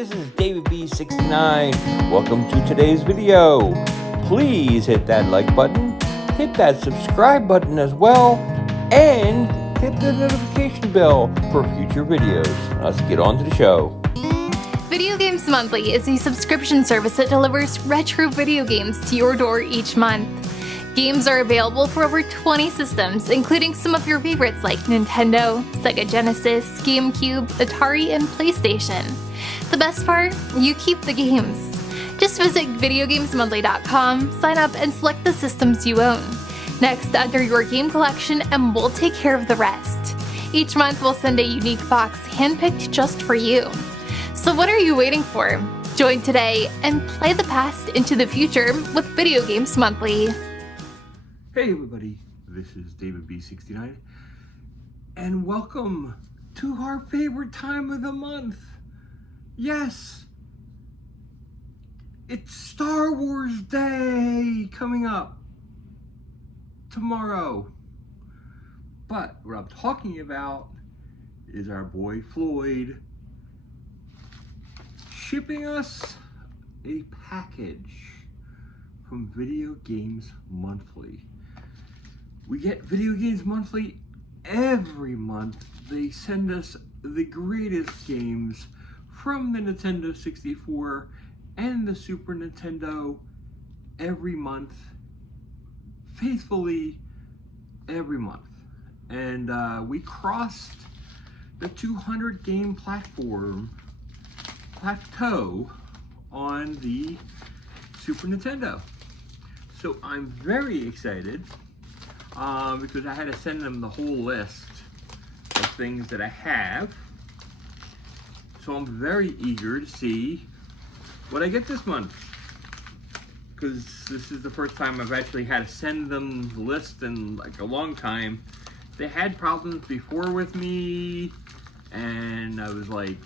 this is David B69. Welcome to today's video. Please hit that like button, hit that subscribe button as well, and hit the notification bell for future videos. Let's get on to the show. Video Games Monthly is a subscription service that delivers retro video games to your door each month. Games are available for over 20 systems, including some of your favorites like Nintendo, Sega Genesis, GameCube, Atari, and PlayStation. The best part? You keep the games. Just visit VideoGamesMonthly.com, sign up, and select the systems you own. Next, enter your game collection and we'll take care of the rest. Each month we'll send a unique box handpicked just for you. So what are you waiting for? Join today and play the past into the future with Video Games Monthly. Hey everybody, this is David B69, and welcome to our favorite time of the month. Yes, it's Star Wars Day coming up tomorrow. But what I'm talking about is our boy Floyd shipping us a package from Video Games Monthly. We get Video Games Monthly every month. They send us the greatest games from the Nintendo 64 and the Super Nintendo every month, faithfully every month. And we crossed the 200 game plateau on the Super Nintendo. So I'm very excited because I had to send them the whole list of things that I have. So I'm very eager to see what I get this month, because this is the first time I've actually had to send them the list in like a long time. They had problems before with me, and I was like,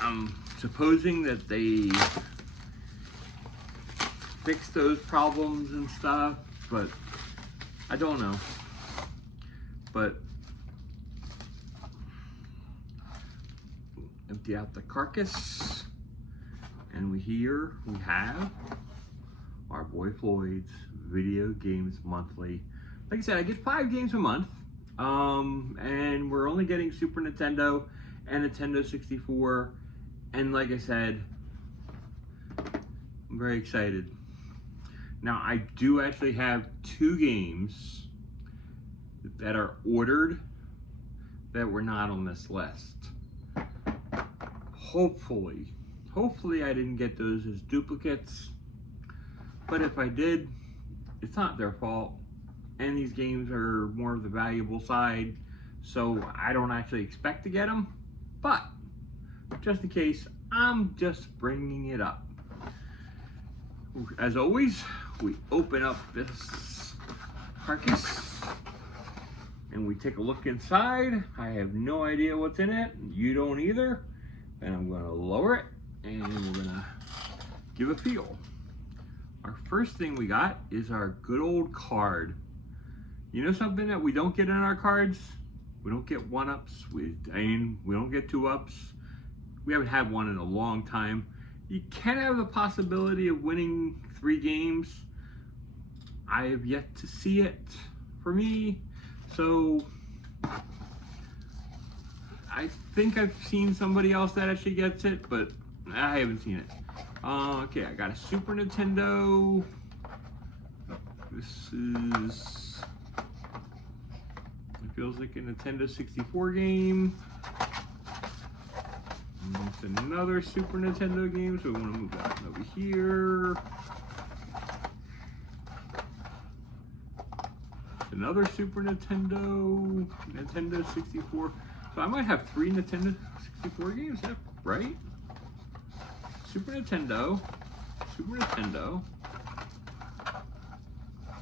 I'm supposing that they fix those problems and stuff, but I don't know. But empty out the carcass, and we have our boy Floyd's Video Games Monthly. Like I said, I get 5 games a month, and we're only getting Super Nintendo and Nintendo 64, and like I said, I'm very excited. Now, I do actually have 2 games that are ordered that were not on this list. Hopefully I didn't get those as duplicates, but if I did, it's not their fault, and these games are more of the valuable side, so I don't actually expect to get them, but just in case, I'm just bringing it up. As always, we open up this carcass and we take a look inside. I have no idea what's in it. You don't either. And I'm going to lower it and we're going to give a feel. Our first thing we got is our good old card. You know something that we don't get in our cards? We don't get 1-ups. We don't get 2-ups. We haven't had one in a long time. You can have the possibility of winning 3 games. I have yet to see it for me, so I think I've seen somebody else that actually gets it, but I haven't seen it. Okay, I got a Super Nintendo. This is, it feels like a Nintendo 64 game. It's another Super Nintendo game, so we want to move that over here. Another Super Nintendo, Nintendo 64. So I might have 3 Nintendo 64 games, is that right? Super Nintendo.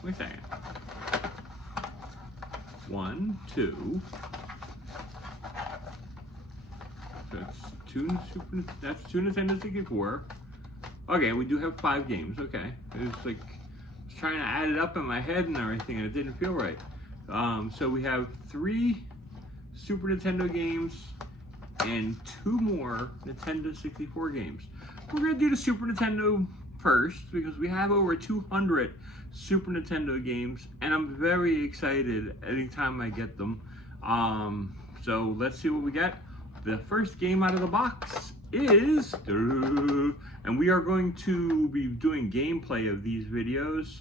Wait a second. 1, 2. That's two Nintendo 64. Okay, we do have 5 games. Okay, it was like I was trying to add it up in my head and everything, and it didn't feel right. So we have 3 Super Nintendo games and 2 more Nintendo 64 games. We're gonna do the Super Nintendo first because we have over 200 Super Nintendo games, and I'm very excited anytime I get them. So let's see what we get. The first game out of the box is, and we are going to be doing gameplay of these videos.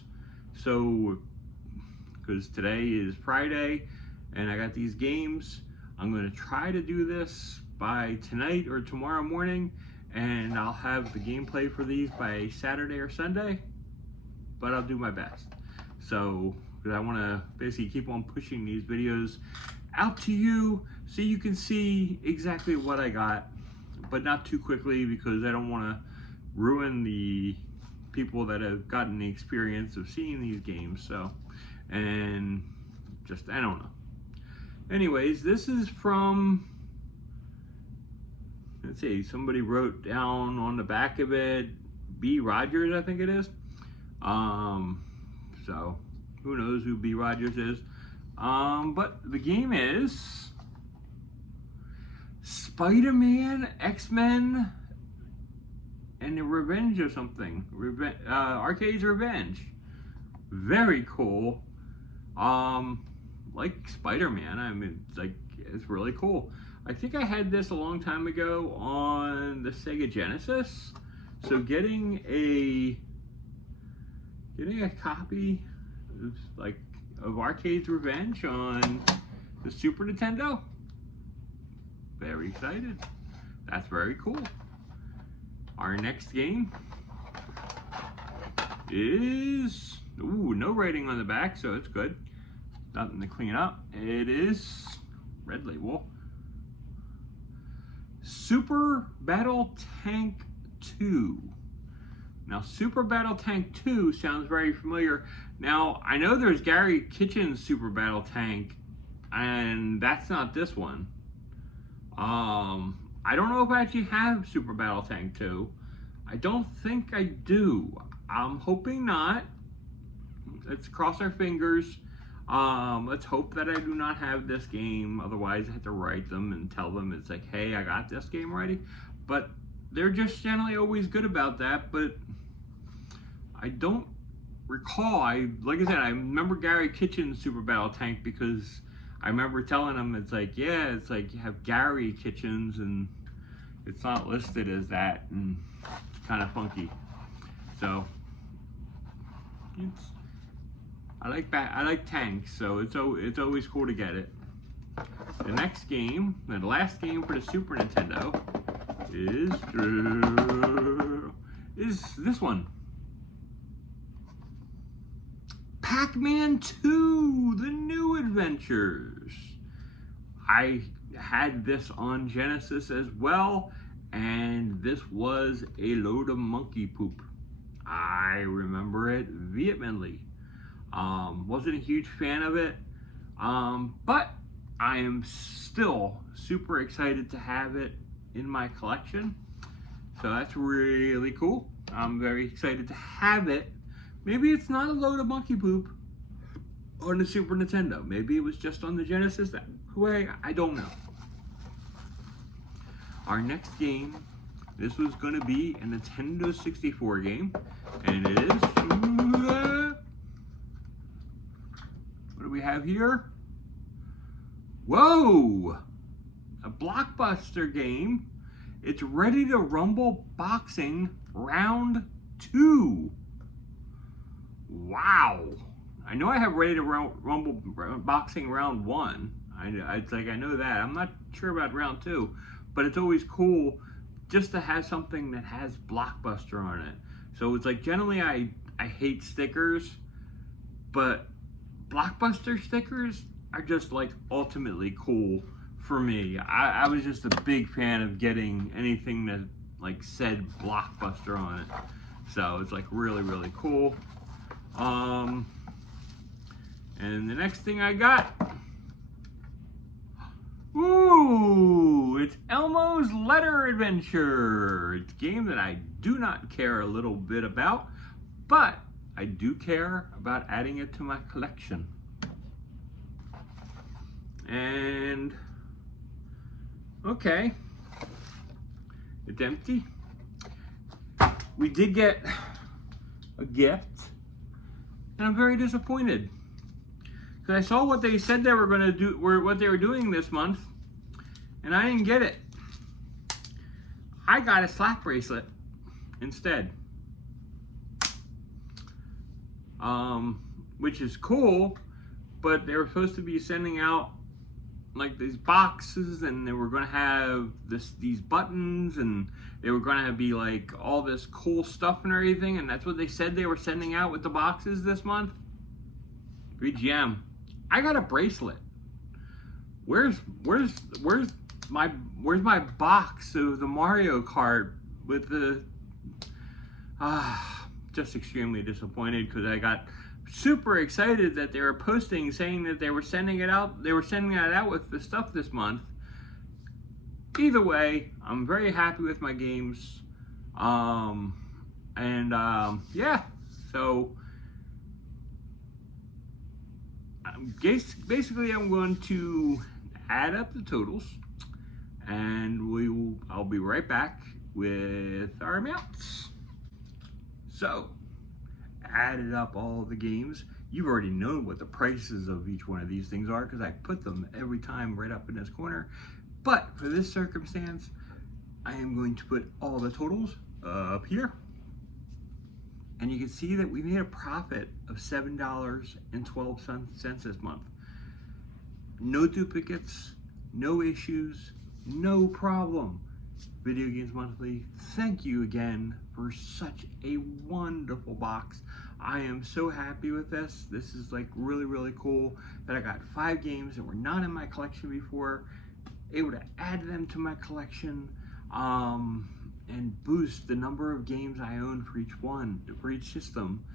So, because today is Friday and I got these games, I'm going to try to do this by tonight or tomorrow morning, and I'll have the gameplay for these by Saturday or Sunday, but I'll do my best. So, because I want to basically keep on pushing these videos out to you so you can see exactly what I got, but not too quickly because I don't want to ruin the people that have gotten the experience of seeing these games. So, and just, I don't know. Anyways, this is from, let's see, somebody wrote down on the back of it, B. Rogers, I think it is. So who knows who B. Rogers is. But the game is Spider-Man, X-Men, and the Revenge of something. Arcade's Revenge. Very cool. Like Spider-Man, I mean, it's really cool. I think I had this a long time ago on the Sega Genesis. So getting a copy of Arcade's Revenge on the Super Nintendo. Very excited. That's very cool. Our next game is, no rating on the back, so it's good. Nothing to clean up. It is red label. Super Battle Tank 2. Now, Super Battle Tank 2 sounds very familiar. Now, I know there's Gary Kitchen's Super Battle Tank, and that's not this one. I don't know if I actually have Super Battle Tank 2. I don't think I do. I'm hoping not. Let's cross our fingers. Let's hope that I do not have this game. Otherwise, I have to write them and tell them it's like, hey, I got this game already. But they're just generally always good about that. But I don't recall. Like I said, I remember Gary Kitchen's Super Battle Tank because I remember telling him, it's like, yeah, it's like you have Gary Kitchens and it's not listed as that, and it's kind of funky. So I like tanks, so it's always cool to get it. The next game, the last game for the Super Nintendo, is this one. Pac-Man 2, The New Adventures. I had this on Genesis as well, and this was a load of monkey poop. I remember it vehemently. Wasn't a huge fan of it, but I am still super excited to have it in my collection. So that's really cool. I'm very excited to have it. Maybe it's not a load of monkey poop on the Super Nintendo. Maybe it was just on the Genesis that way. I don't know. Our next game, this was going to be a Nintendo 64 game, and it is, what do we have here? Whoa! A Blockbuster game. It's Ready to Rumble Boxing Round 2. Wow. I know I have Ready to Rumble Boxing Round 1. I know that. I'm not sure about Round 2. But it's always cool just to have something that has Blockbuster on it. So it's like, generally I hate stickers, but Blockbuster stickers are just like ultimately cool for me. I was just a big fan of getting anything that like said Blockbuster on it. So it's like really cool. And the next thing I got, ooh, it's Elmo's Letter Adventure. It's a game that I do not care a little bit about, but I do care about adding it to my collection. And okay, It's empty. We did get a gift, and I'm very disappointed because I saw what they said they were going to do, what they were doing this month, and I didn't get it. I got a slap bracelet instead, which is cool, but they were supposed to be sending out like these boxes, and they were going to have these buttons, and they were going to be like all this cool stuff and everything, and that's what they said they were sending out with the boxes this month. VGM, I got a bracelet. Where's my box of the Mario Kart with the just extremely disappointed because I got super excited that they were posting saying that they were sending it out. They were sending that out with the stuff this month. Either way, I'm very happy with my games. Yeah, so basically I'm going to add up the totals, and I'll be right back with our amounts. So, added up all the games. You've already known what the prices of each one of these things are because I put them every time right up in this corner. But for this circumstance, I am going to put all the totals up here. And you can see that we made a profit of $7.12 this month. No duplicates, no issues, no problem. Video Games Monthly, thank you again for such a wonderful box. I am so happy with this. This is like really, really cool that I got 5 games that were not in my collection before, able to add them to my collection, and boost the number of games I own for each system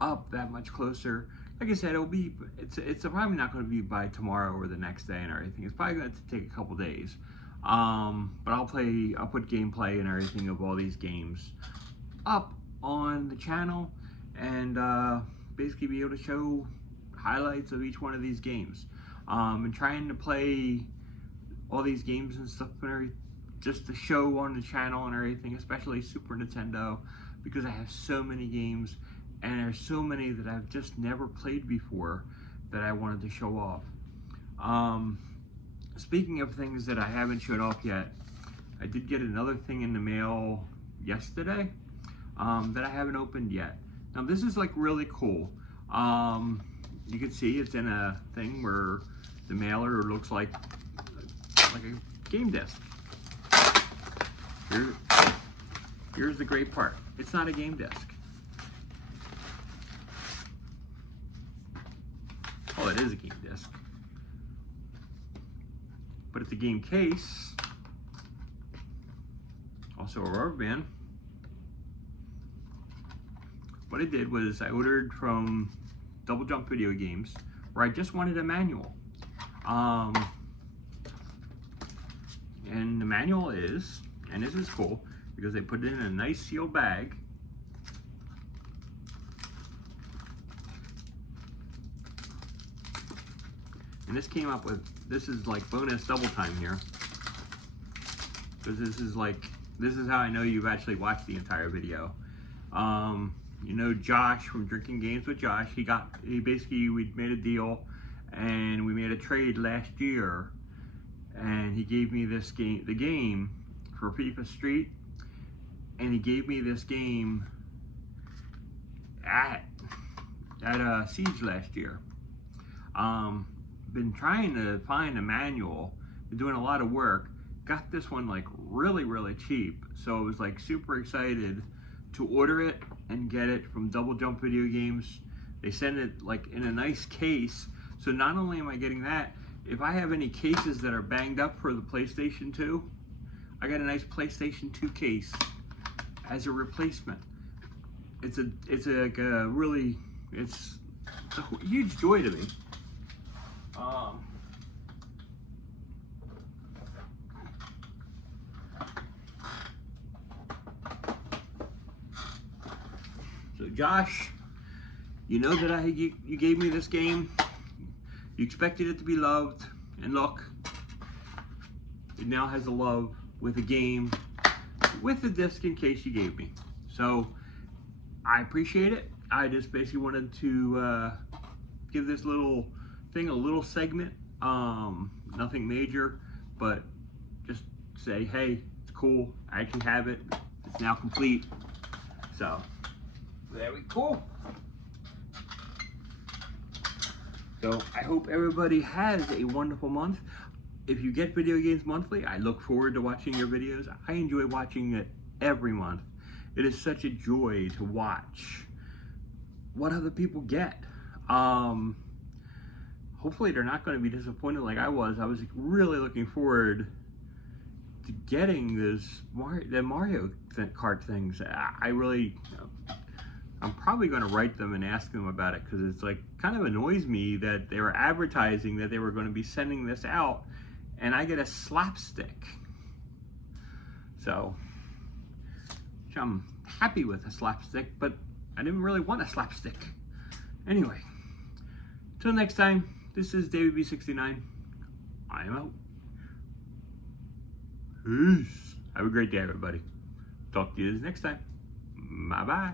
up that much closer. Like I said, it's probably not going to be by tomorrow or the next day and everything. It's probably going to take a couple days. But I'll put gameplay and everything of all these games up on the channel, and basically be able to show highlights of each one of these games, and trying to play all these games and stuff just to show on the channel and everything, especially Super Nintendo, because I have so many games and there's so many that I've just never played before that I wanted to show off. Speaking of things that I haven't showed off yet, I did get another thing in the mail yesterday that I haven't opened yet. Now this is like really cool. You can see it's in a thing where the mailer looks like a game disc. Here's the great part. It's not a game disc. Oh, it is a game disc. But it's a game case. Also a rubber band. What I did was I ordered from Double Jump Video Games, where I just wanted a manual. And the manual is, and this is cool, because they put it in a nice sealed bag. And this came up with, this is like bonus double time here. Because this is how I know you've actually watched the entire video. You know Josh from Drinking Games with Josh, we made a deal and we made a trade last year, and he gave me the game for FIFA Street, and he gave me this game at Siege last year. Been trying to find a manual, been doing a lot of work, got this one like really, really cheap, so I was like super excited to order it and get it from Double Jump Video Games. They send it like in a nice case, so not only am I getting that, if I have any cases that are banged up for the PlayStation 2, I got a nice PlayStation 2 case as a replacement. It's a huge joy to me. So Josh, you know that you gave me this game. You expected it to be loved, and look, it now has a love with a game with the disc in case you gave me. So I appreciate it. I just basically wanted to give this little thing a little segment. Nothing major, but just say, hey, it's cool. I actually have it. It's now complete. So very cool. So I hope everybody has a wonderful month. If you get Video Games Monthly, I look forward to watching your videos. I enjoy watching it every month. It is such a joy to watch what other people get. Hopefully they're not going to be disappointed like I was. I was really looking forward to getting the Mario Kart things. I'm probably going to write them and ask them about it, because it's like kind of annoys me that they were advertising that they were going to be sending this out and I get a slapstick. So, which I'm happy with a slapstick, but I didn't really want a slapstick. Anyway, till next time, this is David B69. I am out. Peace. Have a great day, everybody. Talk to you next time. Bye-bye.